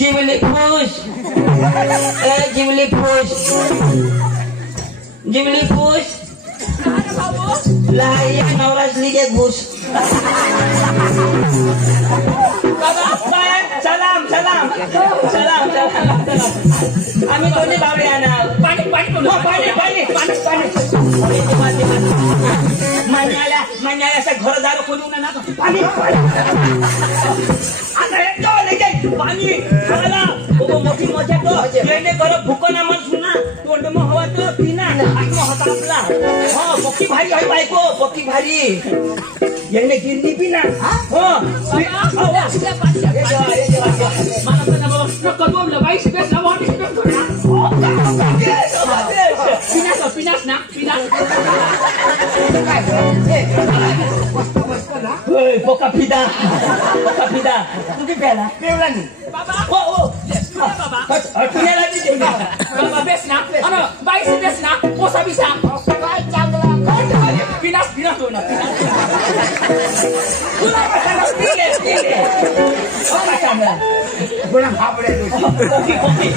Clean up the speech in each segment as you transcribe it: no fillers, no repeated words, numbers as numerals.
जिवली फूस जिवली फूस जिवली फूस लाया नवराज लीगे घुस सलाम सलाम सलाम सलाम आम्ही दोन्ही बावळे आणा पाणी पाणी पाणी पाणी पाणी पाणी मन्याला मन्याला असं घरदार खोलून ना पाणी आता एकदा लेके पाणी खाला वो मोठी मजा तो येणे कर भुकना मन सुना तोंड में हवा तो पीना आत्मा होता आपला हां पक्की भारी आहे बायको पक्की भारी येणे गिरनी पीना हो मला पण कदम लवाई स्पेस लवाई स्पेस पिनास पिनास ना पिनास ओय पोका फिदा तू की पेला पेवला नी बाबा ओ ओ बाबा अठुनेला दी दे बाबा बेस ना अरे बाई से बेस ना कोसा बिसा काय चांगला पिनास पिनास तो ना तुला कसं पीले पीले ओ का चांगला बोला भापडे कोकी कोकी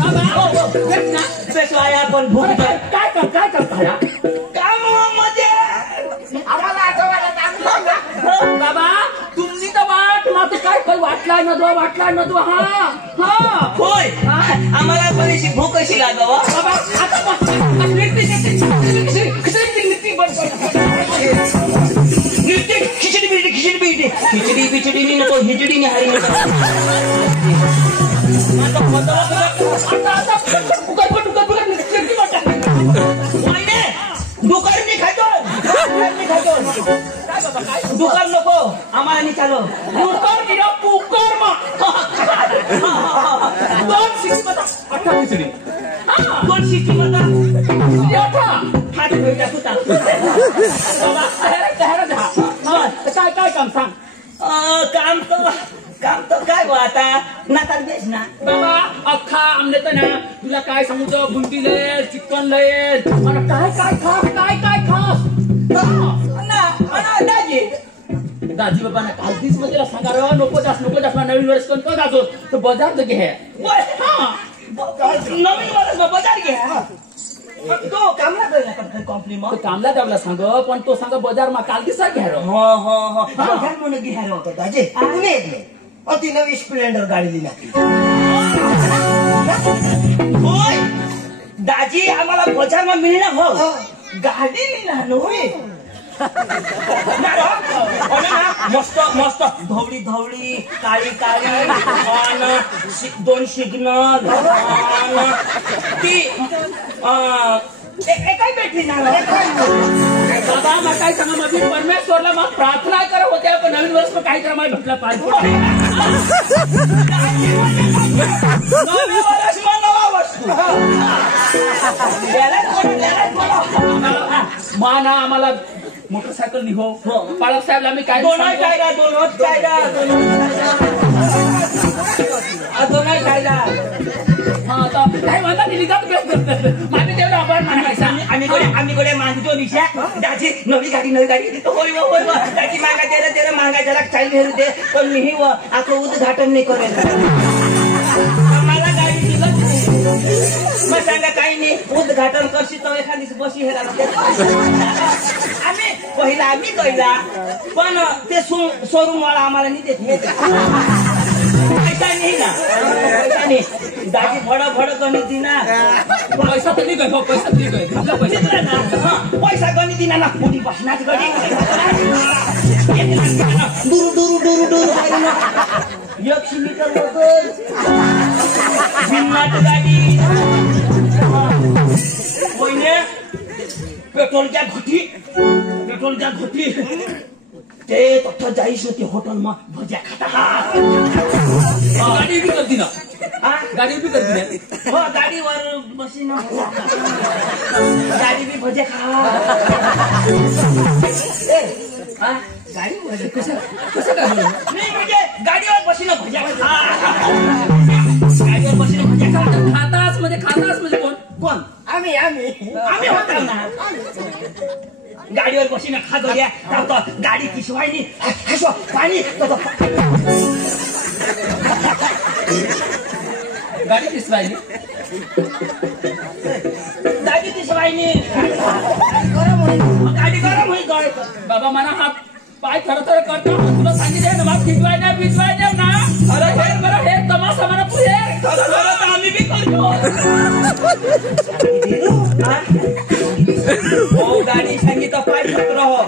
बाबा ओ बेस ना बेस आया पण भूक काय खाया काम मजे आम्हाला आठवायला चांगलं बाबा तुमची तर वाट मात्र काय काही वाटला न दो हा हा होय आम्हाला बरीशी भूक कशी लागव बाबा आता खिचडी बिचडी नको हिजडी नि हारी दुकान नको आम्हाला नाही चालो दुकान दिला कुकर मा दोन शिकी बता अठ्ठा खिचडी दोन शिकी बता याथा हात भेटा कुता बाबा कहरा जा काय काम सांग काम तो काय गो आता नातात बेस ना बाबा अख्खा आमले तर ना तुला काय सांगू तो बुंदी लय चिकन लय आणि काय खास ना दाजी बाबा ना काल दिस मध्ये सांगा रे नको जास नवीन वर्ष कोण तो जातो तो बाजार जगे है हां नवीन वर्ष बाजार घे तो कामला कळला पण कॉम्प्लिमेंट तो कामला दावला सांग पण तो सांग बाजार मा काल दिसा घे रे हो बाजार म्हणून घे रे होता दाजी पुणे येते अति नवी स्प्लेंडर गाडी दिली होय दाजी आम्हाला बाजार मा मिळना हो गाडी लिहिला नव्हे मस्त मस्त धवळी काळी दोन सिग्नल ती एकाही भेटली ना बाबा मग काय सांगा मग परमेश्वरला मग प्रार्थना करत होत्या पण नवीन वर्ष काही तर मला भेटला पाहिजे नवीन वर्ष नवा वस्तू माना आम्हाला मोटरसायकल निघो पाळक साहेब आम्ही काय दोन हा तर काय म्हणता निघत माझे तेवढं आभार मानायचा आम्ही कडे मानतो निशा त्याची नवी गाडी होय त्याची मागा तेरा मागा जरा चालली होते पण मी आता उद्घाटन नाही करेल मला गाडी दिलंच नाही मग सांगा काही नाही उद्घाटन करशी तर एखादी बशी हे आम्ही पहिला पण ते शोरूम वाला आम्हाला नाही देत पैसा नाही ना पैसा नाही दाजी फड गणित दिना पैसा तर नाही गयो पैसा गणित दिना ना पुढी बसनाच गडी दूर 100 मीटर वगैरे भिन्नाट गाडी होईने पेट्रोलच्या घटी ते तथा जाईस होती होटल में भजिया खाता गाड़ी भी करती ना गाड़ी भी करती ना हो गाड़ी वर बसी ना गाड़ी भी भजिया खा गाड़ी वर कसं काय नाही म्हणजे गाडीवर बसी ना भजिया खा गाडीवर बसी ना भजिया खा खातास म्हणजे कोण आम्ही होतो ना गाडीवर बसीने खा गया गाडी किशवायनी पाणी दिसवायली दादी दिसवायनी गाडी गरम होईल काय बाबा मला हा पाय थरथर करतो तुला सांगितलं ना मग भिजवाय नाही ना अरे हे बरं हे तमाशा मला पुढे आम्ही बी करतो हो गाडी सांगितलं पाय थरथर हो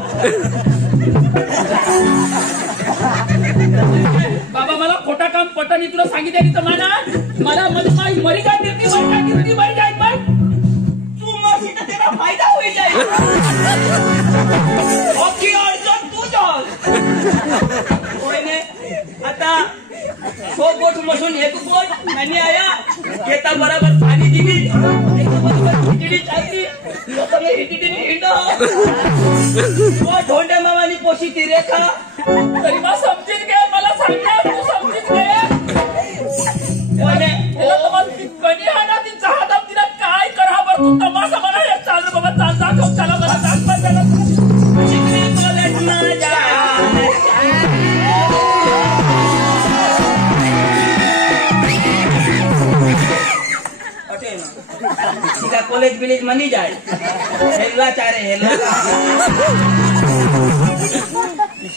बाबा मला खोटा काम पटणी तुला सांगितलं तर मला मध्ये मरी काय कीर्ती मरी जाईल मग तू मग त्याला फायदा होईल जाईल ओके अडचण तू आता सो बोट मसून एक बोट आणि आया येता बरोबर पाणी दिली खिचडी चालली लोकांना हिंडी ढोंड्या मामानी पोशी ती रेखा तरी मग समजीत घे मला सांगणार तू समजीत घे कणी हा ना ती जहादाम तिला काय करा बरं तू तमाशा मला हे चाल बाबा चाल दाखव चला मला दाखव कॉलेज विलेज मनी जाए हेल्ला चारे हेल्ला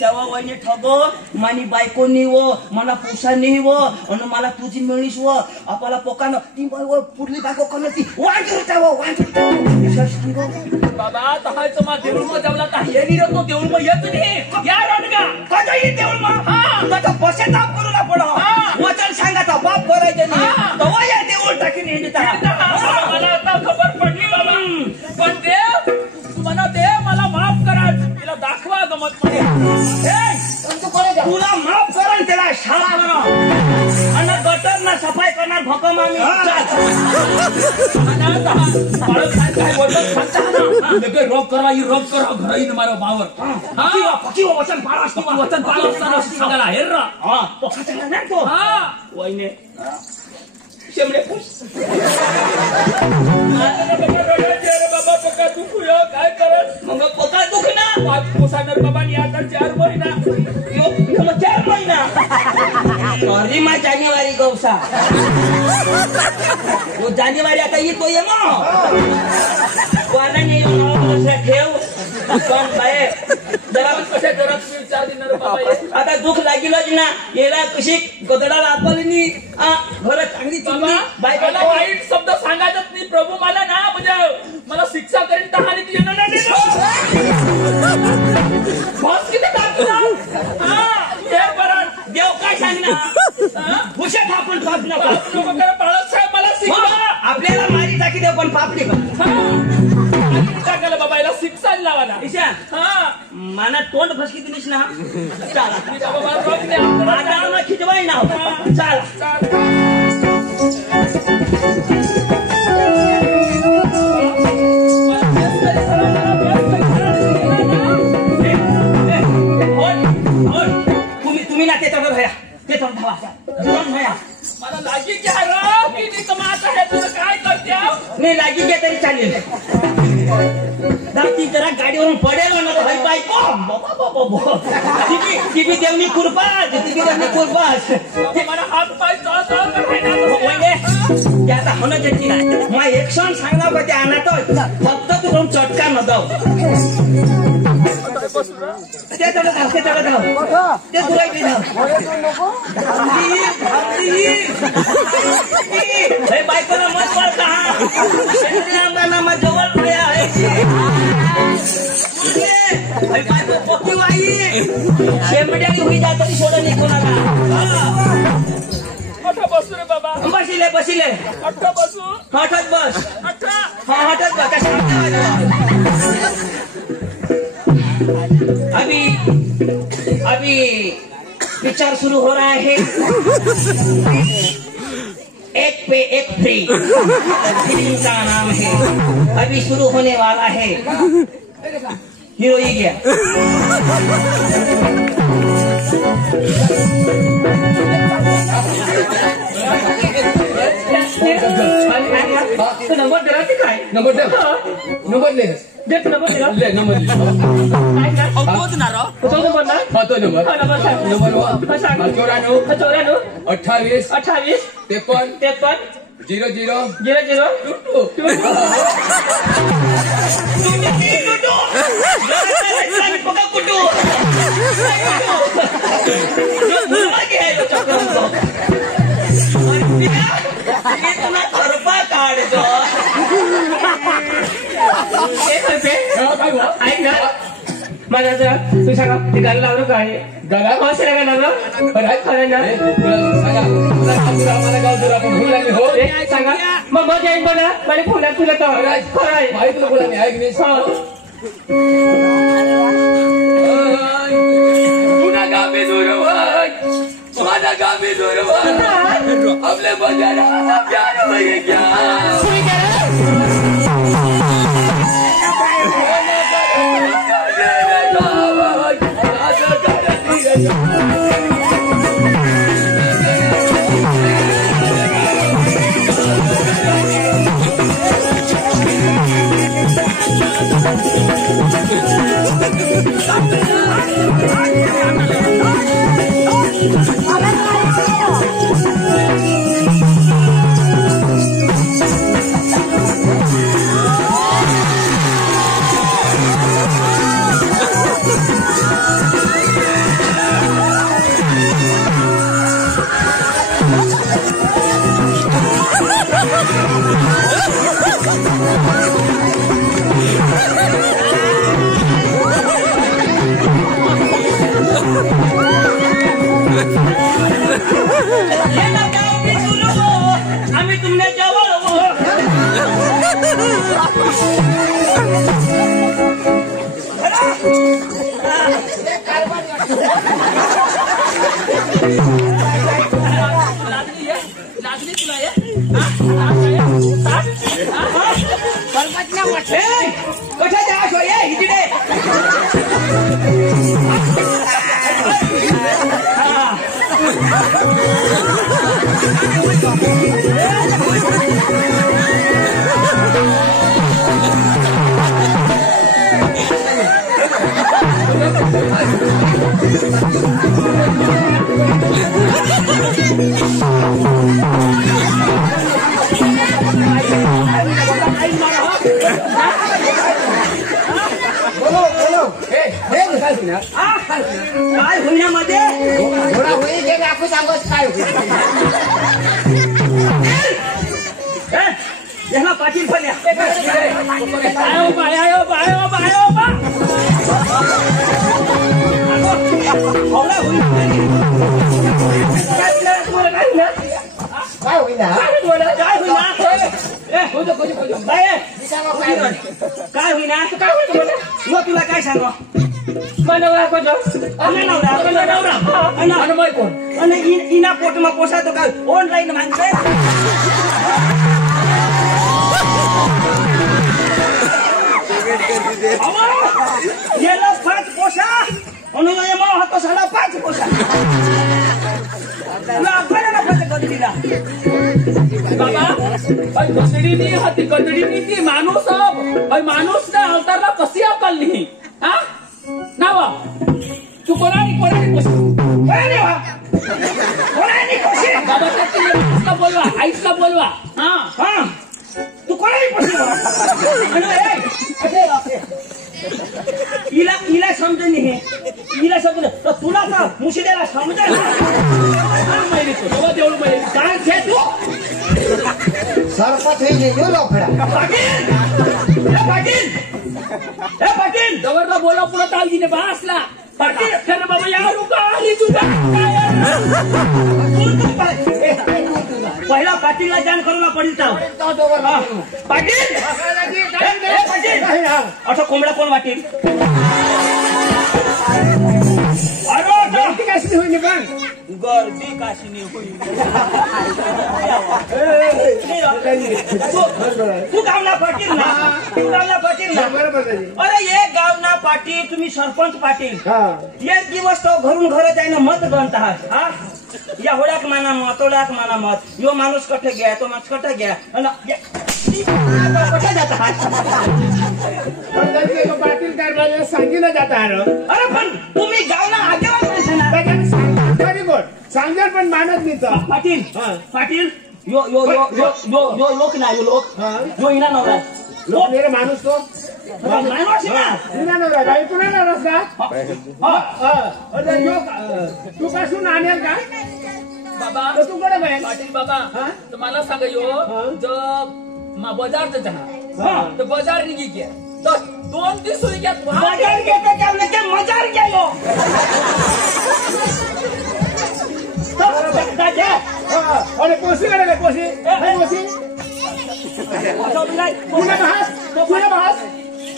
वहिनी ठगो मानी बायको नी वो मला पुसा नाही वो आणि मला तुझी मिळीस वो आपल्याला पोकानं ती पुरली बायको करणं ती वांट वो बाबा तहायचं मा देऊळ मग जवला का हे नाही तो देऊळ मग येत नाही या रणगा कधी देऊळ मग हा पश्चाताप करू ना पडो वचन सांगायचा बाप करायचं नाही तवा या देऊळ टाकीन हिंडता मला आता खबर पडली बाबा पण देव तुम्हाला देव मला माफ करा तिला दाखवा गमत तुला माफ करा त्याला शाळा म्हणा आणि गटर ना सफाई करणार भकम आम्ही रोग करा घर येईन मारा बावर पक्षी वचन पाळा सांगायला हेर तो वहिने शेमडे बाबा पका दुखू काय करत मग पका दुख ना पोसाणार बाबा आता 4 महिना 4 महिना सॉरी मा जानेवारी गौसा वो जानेवारी आता येतो ये मग कोणाने ठेव पण बाय जरा कशा जरा विचार देणार बाबा आता दुःख लागीलच ना येला कशी गदडाला आपली घर चांगली बायकाला वाईट शब्द सांगायचंच नाही प्रभू मला ना म्हणजे मला शिक्षा करीन तहानी ती येणार नाही बॉस किती टाकला देव बरं देव काय सांगणार भूषण आपण पाप नका बाळासाहेब साहेब मला शिक्षा आपल्याला मारी टाकी देव पण पाप टाकायला बाबा याला शिक्षा लावा ना ईशा माना तोंड फसकी दिलीस ना चाला खिचवाय ना चाल तुम्ही ना ते तर भया ते तर धावा मला लागी घ्या रा किती कमाचा आहे तुला काय करते नाही लागी घ्या तरी चालेल ती जरा गाडीवरून पडेल म्हणत भाई बायको ती बी देवनी कुरबाज मला हात पाय ते आता होणं त्याची मग एक क्षण सांगणार का ते आणत फक्त तू कोण चटका न जाऊ ते चढत धाव ते तुला बायकोला मत पडता मत जवळ बायको पक्की वाई शेमड्याने होई जात तरी सोडत नाही कोणाला बसू रे बाबा बसिले अठ्ठा बसू हटत बस 18 हटत बस अभी पिक्चर शुरू हो रहा है एक पे एक फ्री फिल्म का नाम है अभी शुरू होने वाला है हीरो ही गया नंबर दे काय नंबर दे नंबर ले देख नंबर दे ले नंबर तोच ना रो तो नंबर ना हा तो नंबर नंबर 94 28 28 53 53 0 0 0 0 2 माझा तू सांगा ते गाणं लावलं काय गाणं कशाला गाणं लावलं खरं ना मला गाव जर आपण भूल लागली हो सांगा मग मग येईन बघा मला फुला तुला तर खरं आहे माहित नको बोला मी ऐक नाही पुन्हा गावी दूर माझा गावी दूर आपले बजारा प्यार होई क्या आम्ही तुमने जवळ लागली तुला कशाच्या आशो ये इकडे काय होण्यामध्ये थोडा होईल ते दाखवू सांगत काय होईल याला पाटील पण काय होईल काय होईना मग तुला काय सांग इना पोटमा पोसा तो काय ऑनलाईन माणसं याला 5 पोसा आणि मग हातो साला 5 पोसा कटडीनी माणूस माणूस ना अवतारला कशी अकल नाही हा नावा तू कोणाने बाबा बोलवा आईसला बोलवा हा हा तू कोणाने इला समजून हे इला समजून तुला का मुशिद्याला समजेल तेवढं माहिती काय घे तू सरपत होईल लवकर पाटील जवळला बोला पुढे तालजीने बासला पाटील खरं बाबा या रुका आली तुझा पहिला पाटीलला जाण करूला पडेल पाटील असं कोंबडा कोण वाटेल गर्दी काशी होईल तू गावना पाटील ना अरे एक गावना पाटील तुम्ही सरपंच पाटील एक दिवस तो घरून घर जाईना मत गणत आहात हा या होड्याक माना मत यो माणूस कठे गया तो माणूस कठे गया कठे जात आहात पाटील कारभार सांगितलं जात अरे पण तुम्ही गावना आगेवा सांगणार पण मानत नाही पाटील लोक ना लोक जो इना नवरा लोक मेरे माणूस तो माणूस ना इना नवरा बाई तू नाही नवरास का अरे तू पासून आणेल का बाबा तर तू कडे बाई पाटील बाबा तर मला सांगा यो जो बाजार जहा तर बाजार निघी घ्या तर 2 दिवस होई घ्या बाजार घेता त्याला ते मजार गेलो अरे पोसी कडे पोसी पोसी तुला बहास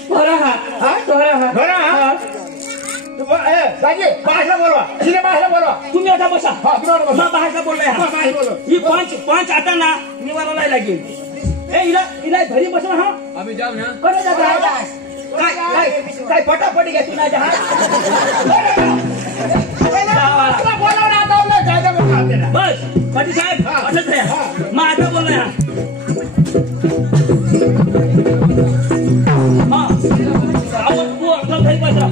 बरा हा जागे भाषा बोलवा तिने भाषा बोलवा तुम्ही आता बसा बसा भाषा बोललाय भाषा बोलवा ही पंच आता ना निवाराला लागेल इला घरी बसवा हा आम्ही जाऊ ना कडे जाता काय पटापटी घ्या तुला जहाज बोलवणार आता जायचं बोलवा आपल्याला बस पाटील साहेब असंच आहे मग आता बोललाय हा घरी बसा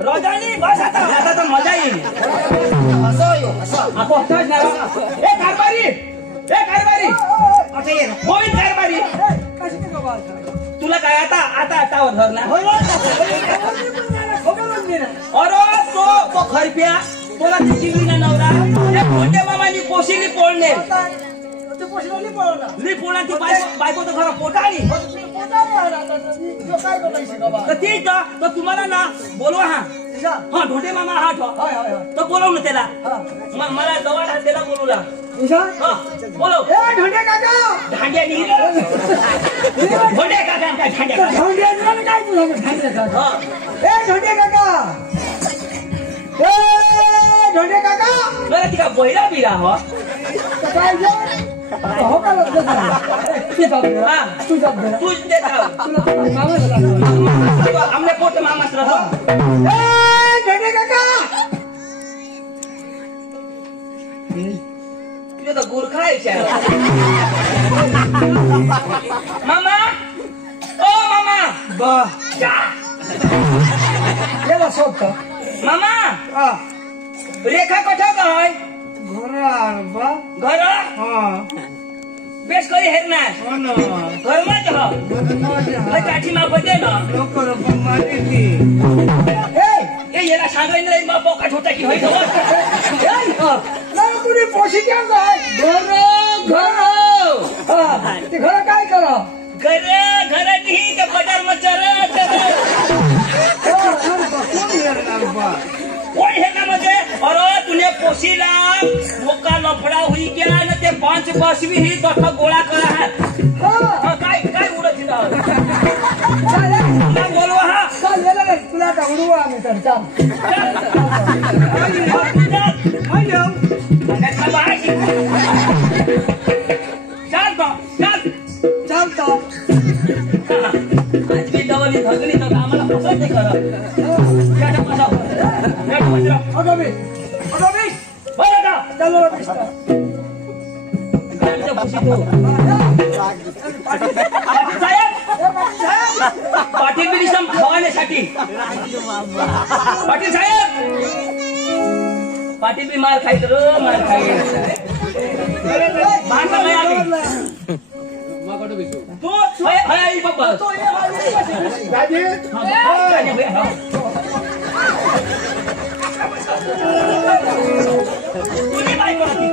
रोजानी बस आता तर मजा येईल कारभारी होईल कारभारी तुला काय आता धर ना अरे तो खरप्या तुला तिची नवरा मोठ्या मामानी पोशिली पोळणे पोळा ती बायको तर खरं पोटाळी तर ठीक तर तुम्हाला ना बोलवा हा ढोंडे मामा हा तर बोलव ना त्याला मला जवळ हा त्याला बोलवला बोलव ढोंडे काका ढांड्या ढोंडे काका काय ढांड्या काय ढोंडे काका ढोंडे काका बरं ती का बहिरा बिरा हो काय हो का तूच देत आमने पोट मामाच राहतो ढोंडे काका तो गुरखा आहे मामा ओ मामा मामा रेखा कठा काय घर बेस करी हेरणार घर मत काठी मा बदे ना याला सांगायला मा पोका छोटा की होई कुणी पोशी क्या काय ते घर काय करा घर नाही ते बजार मचर कोण हे ना म्हणजे अरे तुने पोशीला मोका लफड़ा हुई गया ना ते 5 बसवी ही तथा गोळा करा है काय उडत ना बोलवा हा चल गेला रे तुला उडू आम्ही तर चल चालतो आज मी डवली धगली तर आम्हाला पसंत कर चलो पाटील बिरिसम खवाण्यासाठी पाटील साहेब पाटील बी मार खायचं मार खायचं भाषा नाही आली तू बाबा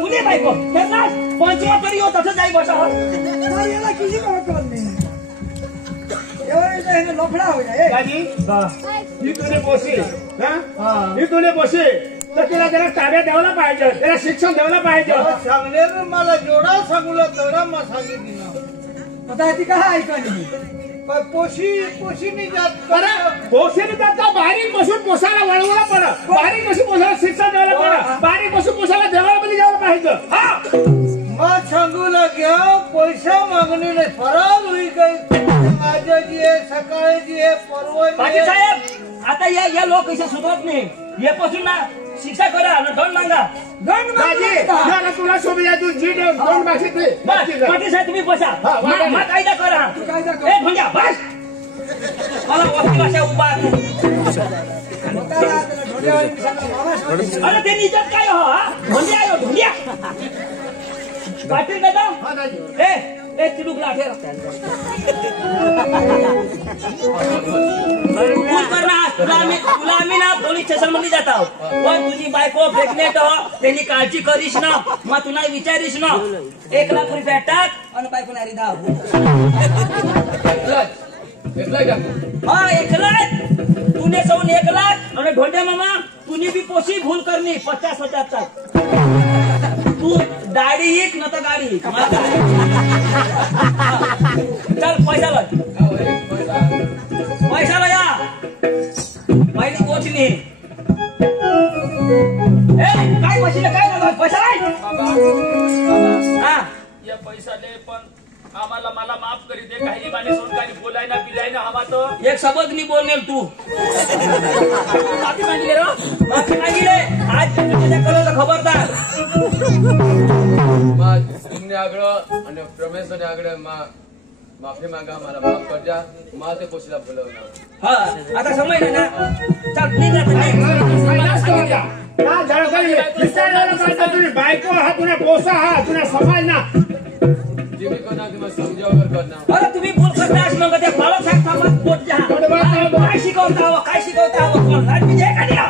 कुणी बायको पंचमा तरी हो तसं जाई बसा किसी को लफड़ा हो जाए तुने पोशी तर तिला जरा ताब्यात द्यायला पाहिजे त्याला शिक्षण द्यायला पाहिजे सांगले मला जेवढा सांगलं तेवढा मग सांगितलं आता ती काय ऐकली पोशी नाही जात पोशीने जात का बारीक बसून पोसायला वळवला पडा बारीक बसून पोसायला शिक्षण द्यायला पडा बारीक बसून पोसायला देवाळामध्ये जायला पाहिजे मग सांगू लाग्या पैसा मागणी नाही फरार होई काही माझ्या जी आहे सकाळी जी आहे परवा पाटील साहेब आता या लोक कशा सुधरत नाही ये पासून ना शिक्षा करा दंड मागा तुला सोबत तू जी दोन मागशील पाटील साहेब तुम्ही बसा कायदा करा ए भंग्या बस मला वस्ती भाषा उभा अरे त्यांनी इज्जत काय हो म्हणजे आहे ढोंग्या पाटील दादा ए चिडूकला ठेर तुला आम्ही ना पोलीस स्टेशन मध्ये जात आहोत पण तुझी बायको प्रेग्नेंट हो त्यांनी काळजी करीस ना मग तुला विचारीस ना 1 लाख रुपये टाक आणि बायको नाही धाव हा 1 लाख तूने सौन 1 लाख आणि ढोंड्या मामा तुनी भी पोशी भूल करनी 50,000 तक तू दाढ़ी एक न तो गाड़ी चल पैसा लो या पहिली कोच नाही काय मशीन काय पैसा नाही या पैसा दे पण आम्हाला मला माफ करी दे काही माने सोड काही बोलाय ना बिलाय ना हवा तो एक शब्द नहीं बोलने तू माफी मांगी रे माफी मांगी रे आज तुझ्या कलर खबरदार तुमने आगळ आणि प्रमेशने आगळ माफी मागा मला माफ कर द्या माझे पोशीला बोलवणार हा आता समजलं ना चल निघ तुझी बायको हा तुला पोसा हा तुला समाज ना जीवी करना तुम्ही समजावर करना अरे तुम्ही बोल करता मग त्या बाळा साहेब थांबत पोट जा काय शिकवता कोण लाट मी जे का दिला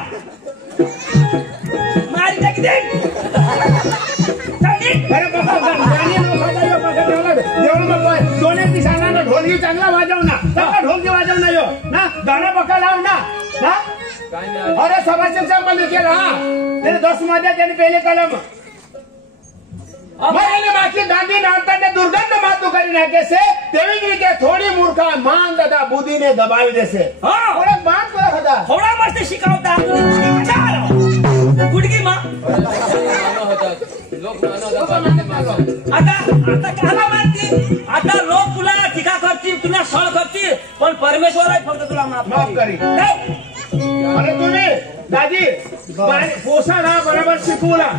मारी टाकी दे अरे बाबा गाणी नो वाजव बघा देवळा मग दोन्ही दिसांना ढोलकी चांगला वाजव ना चांगला ढोलकी वाजव ना यो ना गाणं बघा लाव ना ना काय नाही अरे सभासद साहेबांनी केलं हा त्याने 10 मध्ये त्यांनी पहिले कलम मैंने बाकी गांधी नामता ने दुर्गंध मातु करी नाके से तेवी रीते थोड़ी मूर्खा मान दादा बुद्धि ने दबावी देसे हां ओळख बात करा होता थोडा मस्त शिकवता गुडगी मा लोक नाना होता आता काला मारती आता लोक तुला टीका करतील तुला सळ करतील पण परमेश्वर आहे फक्त तुला माफ करी अरे तुम्ही दादी पोषण हा बराबर शिकवला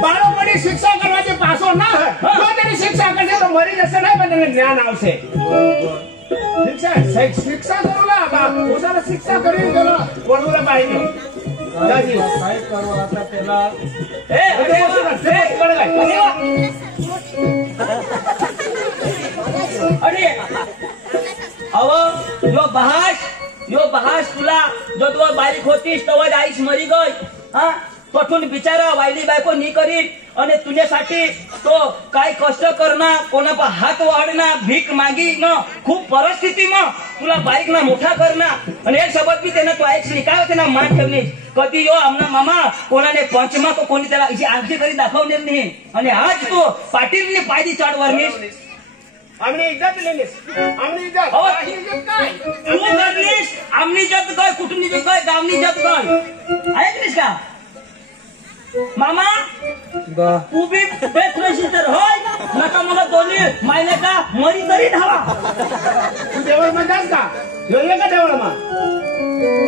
बाळोपणी शिक्षा करवाची पासो ना है जो तेरी शिक्षा करते तो मरी जैसे नहीं बनेंगे ज्ञान आवश्य शिक्षा करूला पोषाला शिक्षा करीन त्याला वडूला पाहिजे दादी काय करू आता त्याला अरे अव यो बहाश तुला जो तू बारीक होतीस तेव्हा आईस मरी गई हा पठून बिचारा वायली बायको नी करीत आणि तुझ्यासाठी तो काय कष्ट करणार कोणा हात वाढणार भीक मागी न खूप परिस्थिती मग तुला बारीक ना मोठा करणार आणि हे शब्द बी त्यानं तू ऐकली काय होते ना मान ठेवलीस कधी यो आमना मामा कोणाने पंचमा तो कोणी त्याला आमची कधी दाखवणार नाही आणि आज तू पाटीलने पायदी चढवरनीस आमने इज्जत लेलीस आमने इज्जत काय तू करलीस आमनी इज्जत काय कुठून इज्जत काय गावनी इज्जत काय ऐकलीस का मामा तू भी बेतरशी तर होय नका मला दोन्ही मायने का मरी तरी धावा तू देवळ म्हणतात का जोले का देवळ मा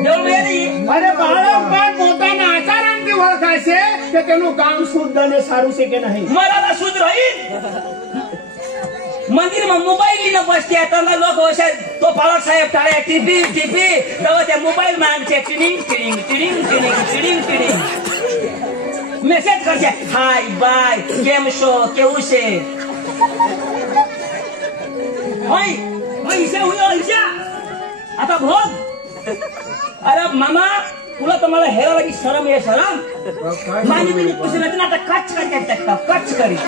देवळ मेरी अरे बाळापण પોતાના આચારાંથી ઓળખાય છે કે તેનું કામ શુદ્ધ અને સારું છે કે નહીં मला शुद्ध राहील मंदिर में मोबाइल न बसते आता लोक तो पालक साहेब टाळे टीपी तेव्हा त्या मोबाईल में आमचे टिडिंग मेसेज करते हाय बाय केम शो केऊ से होय इशा हुयो इशा आता भोग अरे मामा तुला तर मला हेरा लागी शरम ये शरम मानी बिनी पुसी ना आता कच करी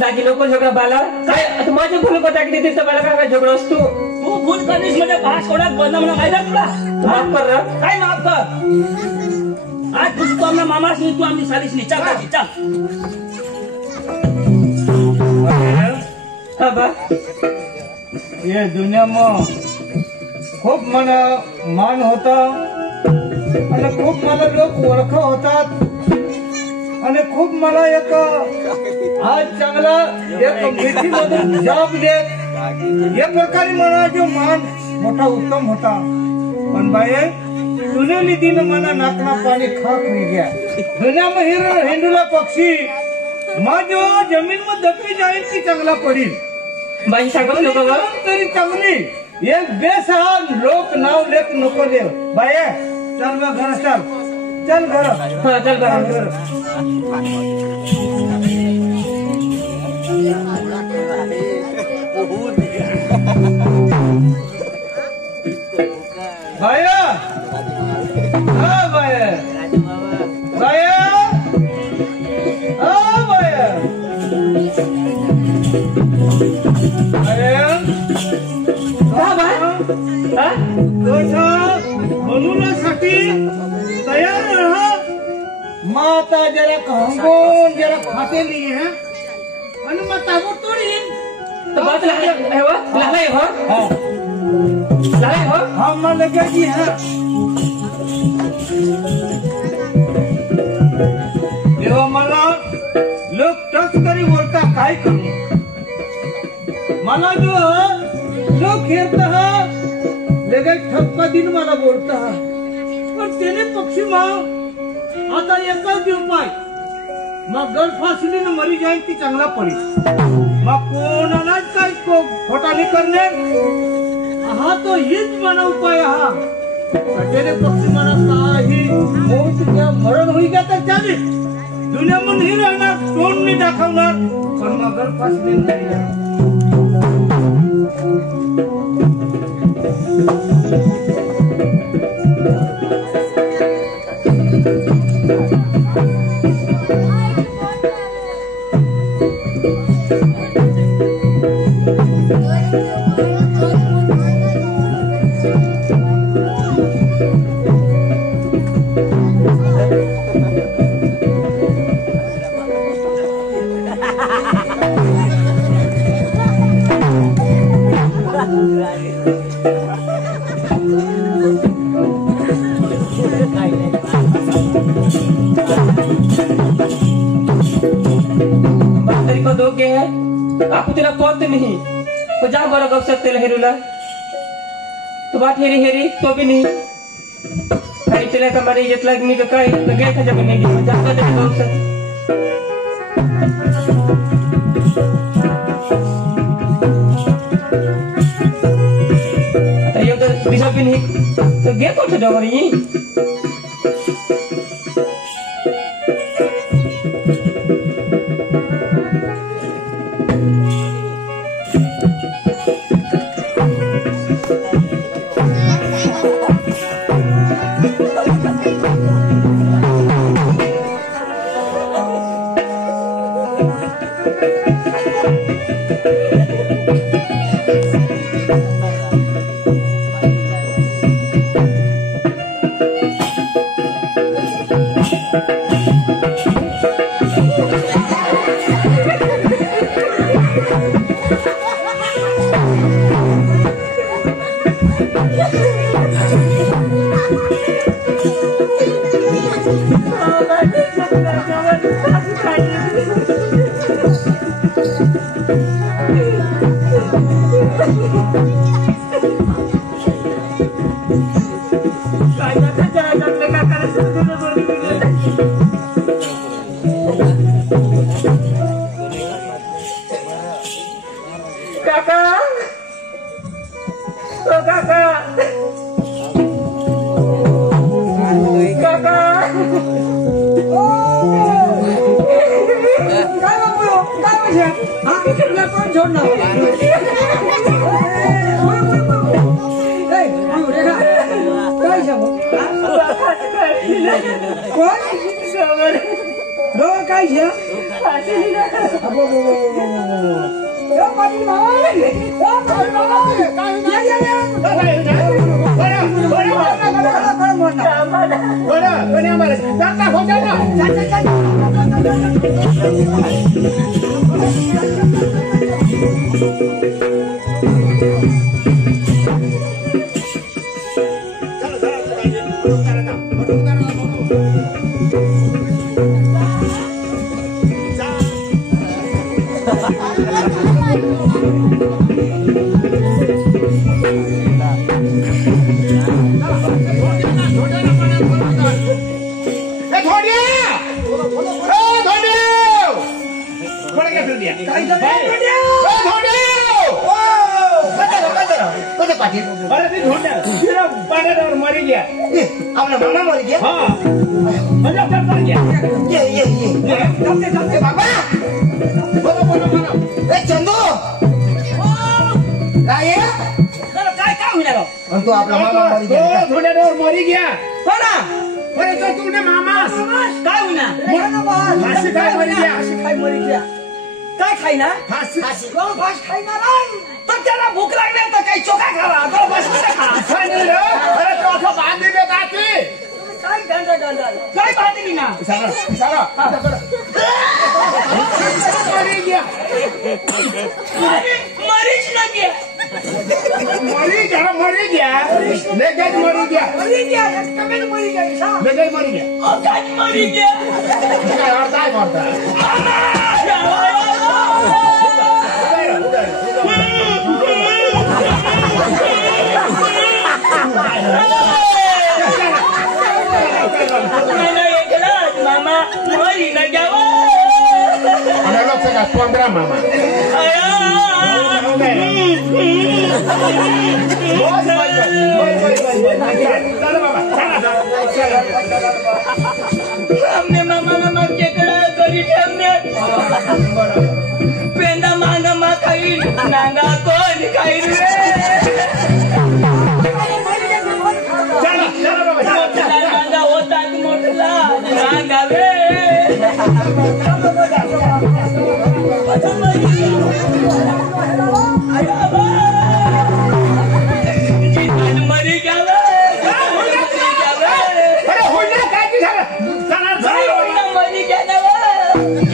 दादी लोक झगडा बाला काय आता माझे भूल को टाकली तिथं बाला काय झगडा असतो तू भूल करलीस म्हणजे भास कोणाक बंद म्हणा काय तुला माफ कर काय माफ कर आज तू आमना मामास नाही तू आमनी सालीस नाही चल चल ये दुनिया में खूप मला मान होता आणि खूप मला लोक ओळख होतात आणि खूप मला एक आज चांगला एक मीठी मधून जॉब देत या प्रकारे मला जो मान मोठा उत्तम होता पण बाई तुने लीधी ने मला नाकना पानी खाक हुई गया दुनिया में हिंदुला पक्षी माँ जो जमीन में दबी जाए की चांगला पड़ी बाई सांगत नको तरी चांगली एक बेसहान लोक नाव लेख नको देव बाय चल मग घर चल घर हा चल घर बाया हा बाया बाया हा बाया म्हणूनसाठी तयार रहा माता जरा खांगोन जरा खाते नहीं है आणि मग ताबडतोड येईन तो बात है वो लाला हो लाला हो हम लगे जी है देवा मला लोक टच करी बोलता काय करू मला जो लोक येत लगेच ठपका दिन मला बोलता पण त्याने पक्षी मग आता एकच उपाय मग गल फासली मरी जाईल ती चांगला पडेल मग कोणालाच काय खोटा नाही करणे हा तो हीच मना उपाय हा त्याने पक्षी म्हणा काही मरण होई का तर चालेल दुनियामध्ये नाही राहणार तोंड नाही दाखवणार पण मग गल फासली नाही आपको तेरा कौन नहीं तो जा बड़ा गप सकते हेरुला तो बात हेरी हेरी तो भी नहीं काही तेला का मारे येत लागनी का काय तो गेल का जब नहीं जाता दे गप से तो ये तो बिसा भी नहीं तो गे कौन से डवरी थोड्यावर मरी गया आपला मामा मर गया हाँ म्हणजे तर मर गया ये जमते बाबा बोलो बोलो बोलो ए चंदू काय काय होईना राव आणि तू आपला मामा मर गया तो थोड्यावर मरी गया हो ना अरे तो तूने मामा काय होईना फाशी काय मरी गया काय मरी गया काय खाईना फाशी भाष खाईना नाही तर त्याला भूक लागली तर काही चोखा खावा तर बस खा असं नाही रे अरे तो असं बांधली देत आती काय काय बांधली ना सारा मरी गया मरीच ना गया मरी गया लेकिन मरी गया कमेंट मरी गया लेकिन मरी गया काय मरी गया काय अर्थ आहे करता मामा मरी न गया आणि लोक सगळ्यात 15 मामा हमने मामा मामा केकडा करी ठेवणे पेंदा मांगा मा खाईल नांगा कोण खाईल रे नांगा होता मोठला नांगा रे मरी गया मरी गया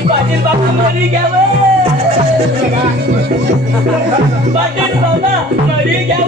पाटील बाबा मरी गया पाटील बाबा मरी गया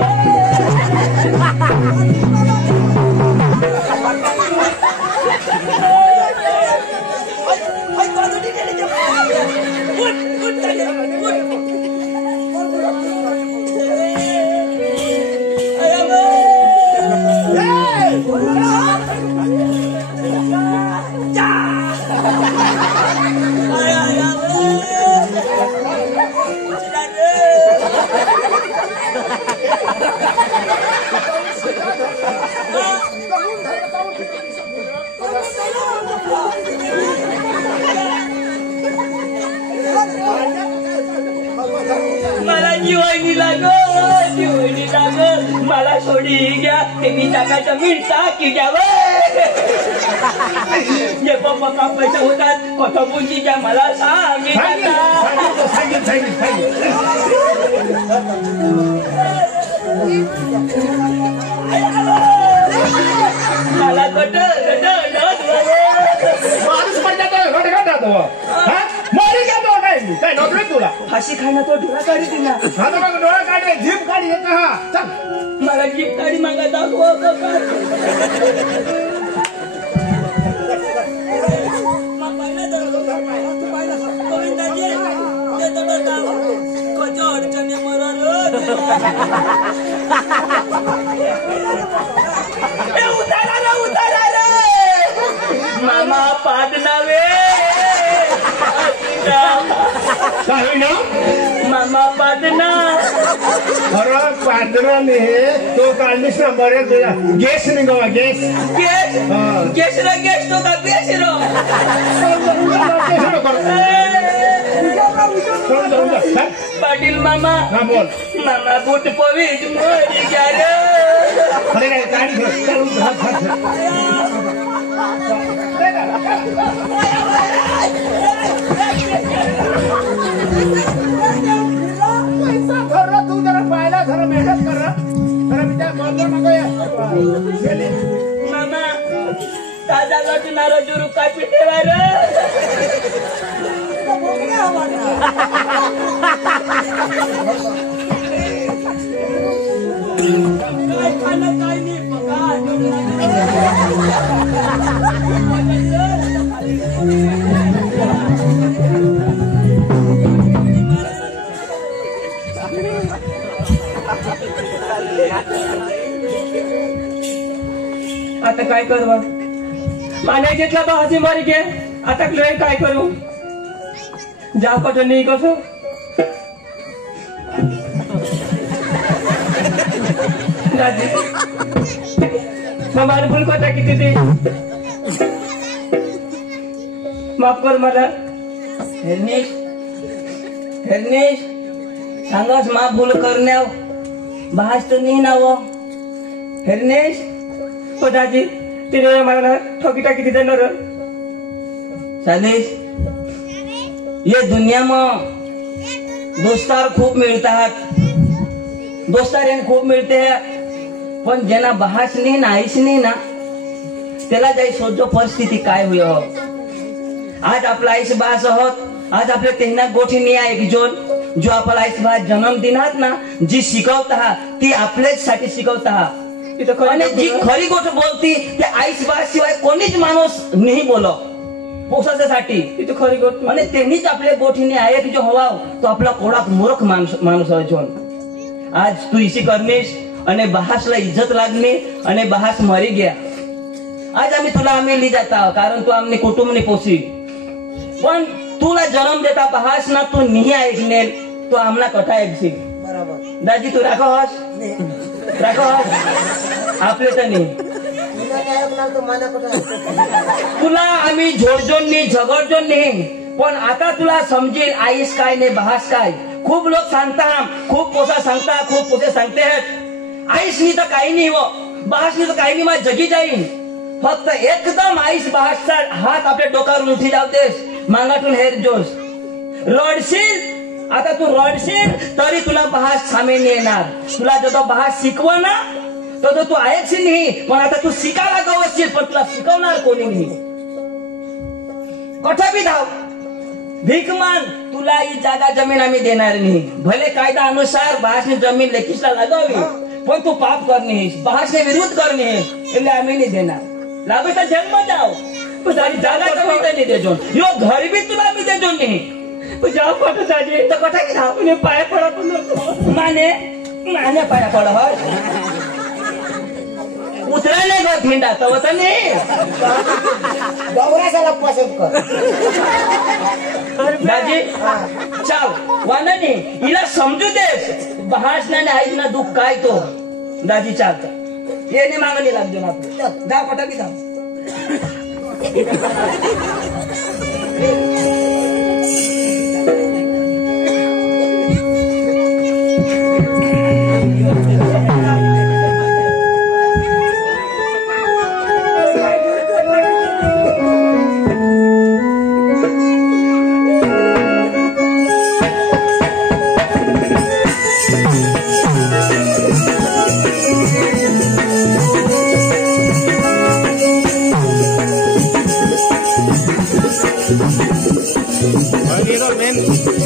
मला जीवनी लाग मला सोडी घ्या ते मी टाका जमीन टाकी घ्यावं जे पप्पा पैसे होतात कथा पुंजी घ्या मला मला गट माणूस काय नोकरी तुला फाशी खायला तो ढोळा काढी दिला आता मग डोळा काढले जीप काढी येत हा चल मला जीप काढी मागा दाखव अडचणी उतारा रे मामा पादनावे काय ना मामा पादना अरे पांढरा ने तो काढलीस ना बरे तुझा गॅस निघावा गॅस गॅस तो का बेस रो पाटील मामा हा बोल मामा बूट पोवीज मोरी गया रे अरे काय गाडी पैसा धर तू जरा पाहिला जरा मेहनत कर जरा मी त्या बोललो मामा ताजा लटणारा जुरू काय पिठेवा रे काय खाणं काय नाही आता काय करू माने घेतला तो हाजी मारी घे आता काय करू जा कटो नाही कसो दादी माझी भूल कोणता किती ती माफ कर मला हेरनेश सांगास माफ भूल करण्या बहास तर नाही नाव हेरनेश दाजी तिने मला ठोकीटा किती देणार चालेल ये दुनिया में दोस्तार खूप मिळतात दोस्तार खूप मिळते पण ज्यांना बहास नाही ना आईश नाही ना त्याला जाई सोचो परिस्थिती काय होय आज आपला आईश बहास आहोत आज आपल्या तेहना गोठी नाही आहे एक जोन जो आपला आईश बहास जन्म दिनात ना जी शिकवत आहात ती आपल्याच साठी शिकवत आहात आणि जी खरी गोष्ट बोलती त्या आईश बहास शिवाय कोणीच माणूस नाही बोलो पोसासाठी ती खरी गोष्ट आणि त्यांनीच आपल्या गोठीने आहे की जो हवा तो आपला कोडाक मूर्ख माणूस जोन आज तू इसी करनीस आणि बहासला इज्जत लागली आणि बहास मरी गया आज आम्ही ली जाता कारण तू आमने कुटुंब ने पोसी पण तुला जन्म देता बहास ना तू नहीं ऐकनेल तो आमना कथा ऐकशी दाजी तू राखो आपले तर नाही तुला आम्ही झोडजोड नाही झगडजोड नाही पण आता तुला समजेल आईस काय नाही बहास काय खूप लोक सांगता खूप पोसा सांगता खूप पोसे सांगते आईस नी तर काही नाही हो बहास नी तर काही नाही माझ जगी जाईन फक्त एकदम आईस बहासचा हात आपल्या डोक्यावरून उठी जावतेस मांगातून हेर जोश रडशील आता तू रडशील तरी तुला बहास सामे नाही येणार तुला जो बहास शिकव ना तो तू ऐकशील नाही पण आता तू शिकायला गवशील पण तुला शिकवणार कोणी नाही कठा बी धाव भीक मान तुला ही जागा जमीन आम्ही देणार नाही भले कायदा अनुसार बहासने जमीन लेखीसला लागावी पण तू पाप करणे बहासने विरोध करणे એટલે आम्ही नाही देणार लागू तर जन्म जाओ तुझी जागा जमीन नाही देजो यो घर भी तुला आम्ही देजो नाही तू जाओ कोठे जाजे तर कठा की धाव ने पाया पडा पण माने पाया पडा हो उतरा नाही गो थिंडा तवत नाही गौरासाला पसंत कर दाजी चाल वाना नाही हिला समजू देस बहास ना आईस ना दुःख काय तो दाजी चालतं ये नाही मागणी लागतो ना आपलं जा पटा की जा मेन